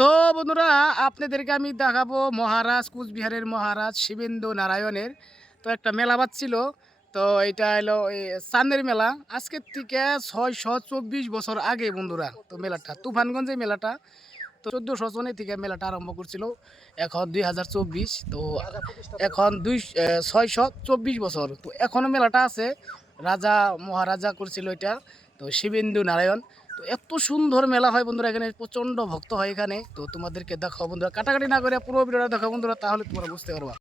তো বন্ধুরা আপনাদেরকে আমি দেখাবো মহারাজ কুচবিহারের মহারাজ শিবেন্দু নারায়ণের তো একটা মেলা বাজছিল। তো এটা হলো চাঁদের মেলা, আজকের থেকে 624 বছর আগে বন্ধুরা। তো মেলাটা তুফানগঞ্জে মেলাটা, তো 1400 সনের থেকে মেলাটা আরম্ভ করছিল। এখন 2024, তো এখন 624 বছর তো এখনও মেলাটা আছে। রাজা মহারাজা করছিল এটা, তো শিবেন্দু নারায়ণ। তো এত সুন্দর মেলা হয় বন্ধুরা, এখানে প্রচণ্ড ভক্ত হয় এখানে। তো তোমাদেরকে দেখাও বন্ধুরা, কাটাকাটি না করে পুরো ভিডিওটা দেখো বন্ধুরা, তাহলে তোমরা বুঝতে পারবা।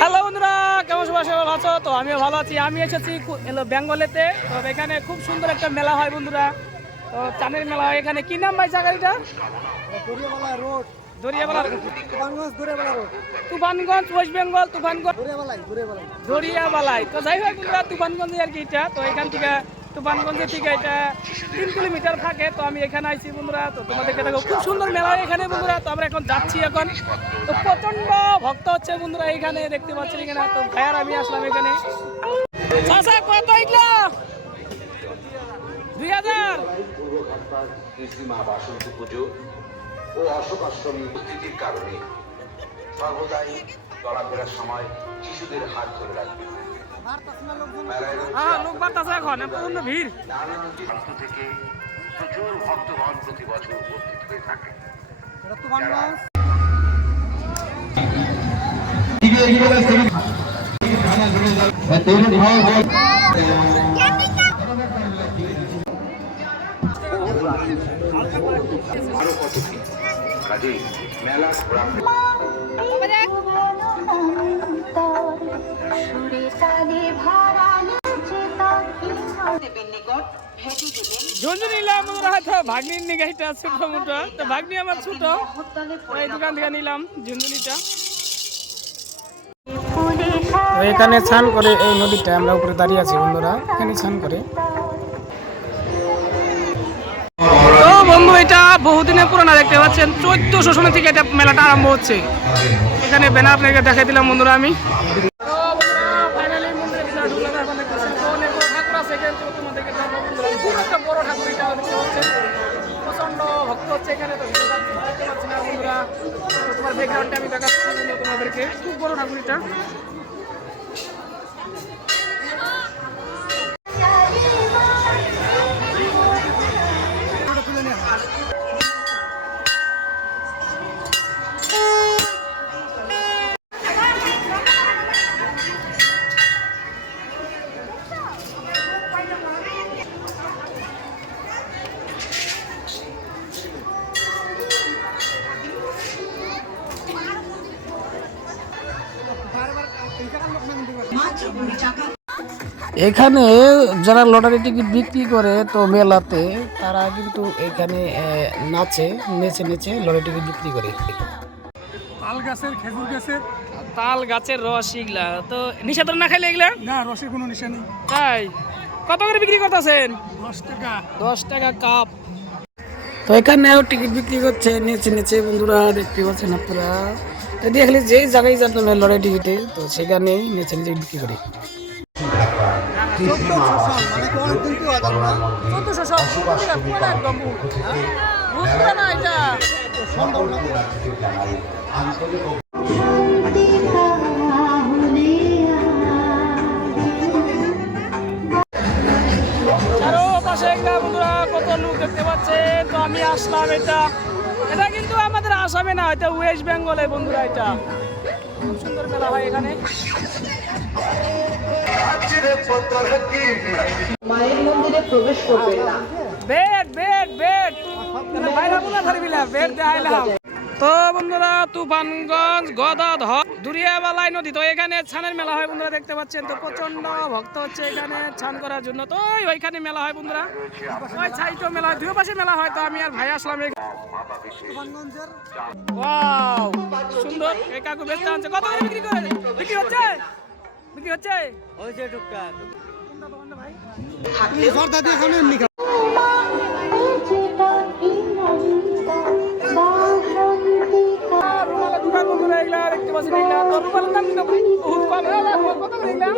হ্যালো বন্ধুরা, কেমন সবাই ভালো আছো? তো আমিও ভালো আছি। আমি এসেছি বেঙ্গলেতে। তো এখানে খুব সুন্দর একটা মেলা হয় বন্ধুরা। তো চাঁদের মেলা হয় এখানে। কি নাম ভাই জায়গাটা? তুফানগঞ্জ, ওয়েস্ট বেঙ্গল। তুফানগঞ্জ দরিয়াবালাই। তো যাই হোক বন্ধুরা, তুফানগঞ্জে আর কি এটা। তো এখান থেকে তুফানগঞ্জের থেকে এটা 3 কিলোমিটার থাকে। তো আমি এখানে আইছি বন্ধুরা। তো তোমাদেরকে দেখো, খুব সুন্দর মেলা হয় এখানে বন্ধুরা। তো আমরা এখন যাচ্ছি এখন। তো প্রচন্ড ভক্ত হচ্ছে বন্ধুরা এখানে, দেখতে পাচ্ছেন এখানে। তো ভাইয়ার আমি আসলাম এখানে। চাচা কত এগুলো? 2000। ও অশোক আশ্রমী উপস্থিতির কারণে সর্বদাই চলাফেরার সময় শিশুদের হাত ধরে রাখবে। লোক বাড়তেছে এখন, পূর্ণ ভিড়। প্রান্ত থেকে প্রচুর ভক্তগণ প্রতি বছর উপস্থিত হয়ে থাকে। আরো কত কি কাজেই মেলা ঝুনঝুনি নিলাম বন্ধুরা, হয়তো ভাগ্নির নিগাইটা ছোট মোটো। তো ভাগ্নি আমার ছোট, এই দোকান থেকে নিলাম ঝুনঝুনিটা। এখানে স্নান করে, এই নদীটা আমরা উপরে দাঁড়িয়ে আছি বন্ধুরা, এখানে স্নান করে। তো বন্ধু এটা বহুদিনের পুরানো, দেখতে পাচ্ছেন 1400 সনের থেকে এটা মেলাটা আরম্ভ হচ্ছে। এখানে ব্যানার আপনাকে দেখাই দিলাম বন্ধুরা আমি। বড় ঠাকুর এটা দেখতে পাচ্ছেন, প্রচন্ড ভক্ত হচ্ছে এখানে। তো দেখতে পাচ্ছি না বন্ধুরা, তোমার ব্যাকগ্রাউন্ডটা আমি দেখাচ্ছি তোমাদেরকে। খুব বড় ঠাকুর এটা। এখানে যারা লটারি টিকিট বিক্রি করে তো মেলাতে, তারা কিন্তু এখানে নাচে, নেচে নেচে লটারি টিকিট বিক্রি করে। তাল গাছের, খেজুর গাছের, তাল গাছের রস এগুলা তো নিশা তো না খাইলে এগুলা না রসের কোনো নিশা নেই। তাই কত করে বিক্রি করতেছেন? 10 টাকা। 10 টাকা কাপ। তো এখানেও টিকিট বিক্রি করছে নেচে নেচে বন্ধুরা, দেখতে পাচ্ছেন আপনারা। তো দেখলে যে জায়গায় যান তুমি লটারি টিকিটে, তো সেখানেই নেচে নেচে বিক্রি করে। চারপাশে বন্ধুরা কত লোক দেখতে পাচ্ছেন। তো আমি আসলাম, এটা এটা কিন্তু আমাদের আসামে না, এটা ওয়েস্ট বেঙ্গলে বন্ধুরা। এটা খুব সুন্দর মেলা হয় এখানে। মায়ের মন্দিরে প্রবেশ করবেন না। বেড বেড বেড বাইরে বলা ধরবিলা বেড দেখাইলাম। তো বন্ধুরা তুফানগঞ্জ গদাধর দরিয়াবালাই নদী, তো এখানে ছানের মেলা হয় বন্ধুরা, দেখতে পাচ্ছেন। তো প্রচন্ড ভক্ত হচ্ছে এখানে ছান করার জন্য। তো ওইখানে মেলা হয় বন্ধুরা, ওই সাইডে মেলা হয়, দুই পাশে মেলা হয়। তো আমি আর ভাই আসলাম তুফানগঞ্জের। ওয়াও সুন্দর, এই কাকু বেচতে আনছে। কত করে বিক্রি করে? বিক্রি হচ্ছে, বিক্রি হচ্ছে ওই যে টুকটাক। কোনটা দোকানটা ভাই? তুমি সরদা দিয়ে খাও না এমনি খাও। বন্ধুরা এগুলা দেখতে পাচ্ছেন, এগুলা তো রুমালের দাম কিন্তু বহুত কম। কত করে এগুলা?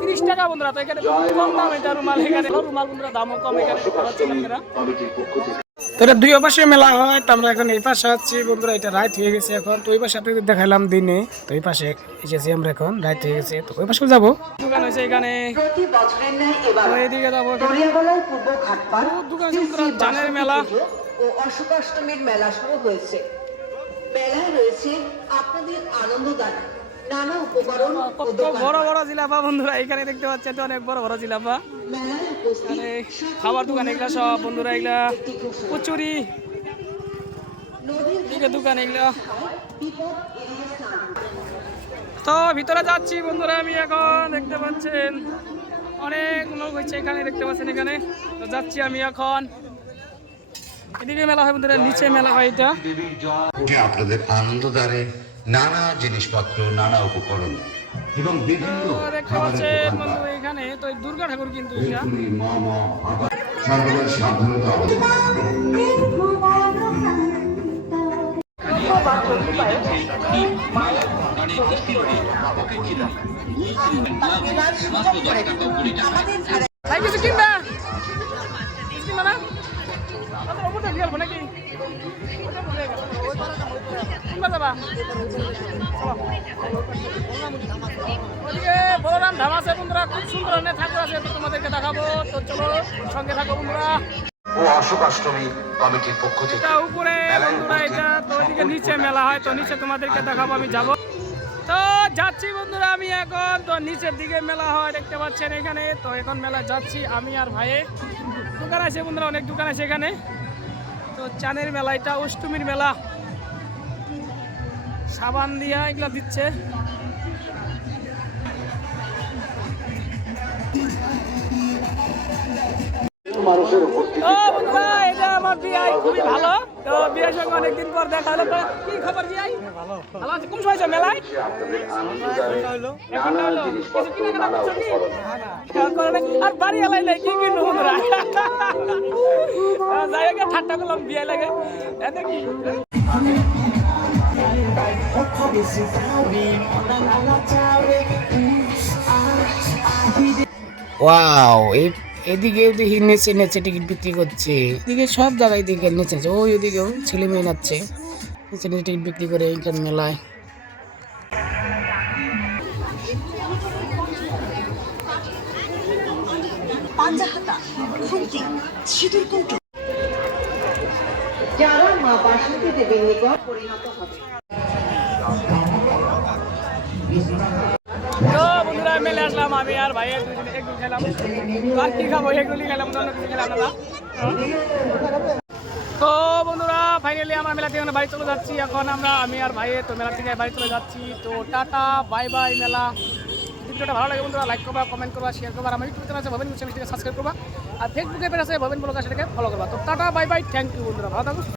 30 টাকা বন্ধুরা। তো এখানে কম দাম এটা রুমাল, এখানে রুমাল বন্ধুরা দামও কম এখানে দেখতে পাচ্ছেন আপনারা। তো এটা দুই পাশে মেলা হয়, তো আমরা এখন এই পাশে আছি বন্ধুরা। এটা রাত হয়ে গেছে এখন, তো ওই পাশে আপনাদের দেখাইলাম দিনে, তো এই পাশে এসেছি আমরা এখন, রাত হয়ে গেছে, তো ওই পাশেও যাবো। দোকান হয়েছে এখানে, প্রতি বছরের ন্যায় এবার তো এইদিকে যাবো। দরিয়াগলার পূর্ব ঘাটপাড় দোকান শ্রী শ্রী জানের মেলা বাসন্তী পুজো ও অশোকাষ্টমীর মেলা শুরু হয়েছে। মেলায় রয়েছে আপনাদের আনন্দদান নানা উপকরণ ও কত দোকান। বড় বড় জিলাপা বন্ধুরা, এখানে দেখতে পাচ্ছেন তো অনেক বড় বড় জিলাপা। মেলায় উপস্থিত খাবার দোকান এগুলা সব বন্ধুরা, এগুলা কচুরি, নদীর এদিকে দোকান এগুলা। বিপদ এড়িয়ে স্নান। তো ভিতরে যাচ্ছি বন্ধুরা আমি এখন, দেখতে পাচ্ছেন অনেক লোক হচ্ছে এখানে, দেখতে পাচ্ছেন এখানে। তো যাচ্ছি আমি এখন, এদিকে মেলা হয় বন্ধুরা, নিচে মেলা হয় এটা। আপনাদের আনন্দদানে নানা জিনিসপত্র, নানা উপকরণ এবং বিভিন্ন তো দেখতে পাচ্ছেন বন্ধু এখানে, তো এই দুর্গা ঠাকুর কিন্তু এটা। সর্বদা সাবধানতা অবলম্বন। ভাই কিছু কিনবা? কিছু কিনবা না? আচ্ছা, ওপরটা দিয়ে আসবো নাকি? কিনবা যাবা? চলো। ওদিকে বলরাম ধাম আছে বন্ধুরা, খুব সুন্দর অনেক ঠাকুর আছে, তো তোমাদেরকে দেখাবো, তো চলো সঙ্গে থাকো বন্ধুরা। ও অশোকাষ্টমী কমিটির পক্ষ থেকে এটা উপরে বন্ধুরা এটা, তো ওইদিকে নিচে মেলা হয়, তো নিচে তোমাদেরকে দেখাবো, আমি যাবো। তো যাচ্ছি বন্ধুরা আমি এখন, তো নিচের দিকে মেলা হয় দেখতে পাচ্ছেন এখানে, তো এখন মেলা যাচ্ছি আমি আর ভাইয়ে। দোকান আছে বন্ধুরা, অনেক দোকান আছে এখানে। তো চানের মেলা, এটা অষ্টমীর মেলা, সাবান দিয়া এগুলা দিচ্ছে। ও বন্ধুরা, এটা আমার বিয়াই, খুবই ভালো। তো বিয়ের সঙ্গে অনেকদিন পর দেখা হলো। তো কি খবর বিয়াই? ভালো আছে? কোন সময় আছে মেলায়? এখন হলো। কিছু কেনাকাটা করছো কি? করো নাই? আর বাড়ি এলাই নাই, কি কিনবো বন্ধুরা? যাই হোক, ঠাট্টা করলাম, বিয়ে লাগে এতে কি। ওয়াও, এদিকে দেখি নেচে নেচে টিকিট বিক্রি করছে, এদিকে সব জায়গায় দিকে নেচে নেচে, ওই ওদিকেও ছেলে মেয়ে নাচছে, নেচে নেচে টিকিট বিক্রি করে এইখান মেলায়। যারা মা বাসন্তী দেবীর নিকট পরিণত হবে। তো বন্ধুরা মেলে আসলাম আমি আর ভাইয়ের, দুজনে একটু খেলাম। আর কি খাবো, এগুলি খেলাম, অন্য কিছু খেলাম না। তো বন্ধুরা ফাইনালি আমরা মেলা থেকে বাড়ি চলে যাচ্ছি এখন, আমি আর ভাইয়ে, তো মেলা থেকে বাড়ি চলে যাচ্ছি। তো টাটা, বাই বাই মেলা। ভিডিওটা ভালো লাগে বন্ধুরা, লাইক করবা, কমেন্ট করবা, শেয়ার করবা। আমার ইউটিউব চ্যানেল আছে ভবেন, চ্যানেলটিকে সাবস্ক্রাইব করবা, আর ফেসবুকে পেজ আছে ভবেন ব্লগ, সেটাকে ফলো করবা। তো tata, bye bye, thank you বন্ধুরা, ভালো থাকো।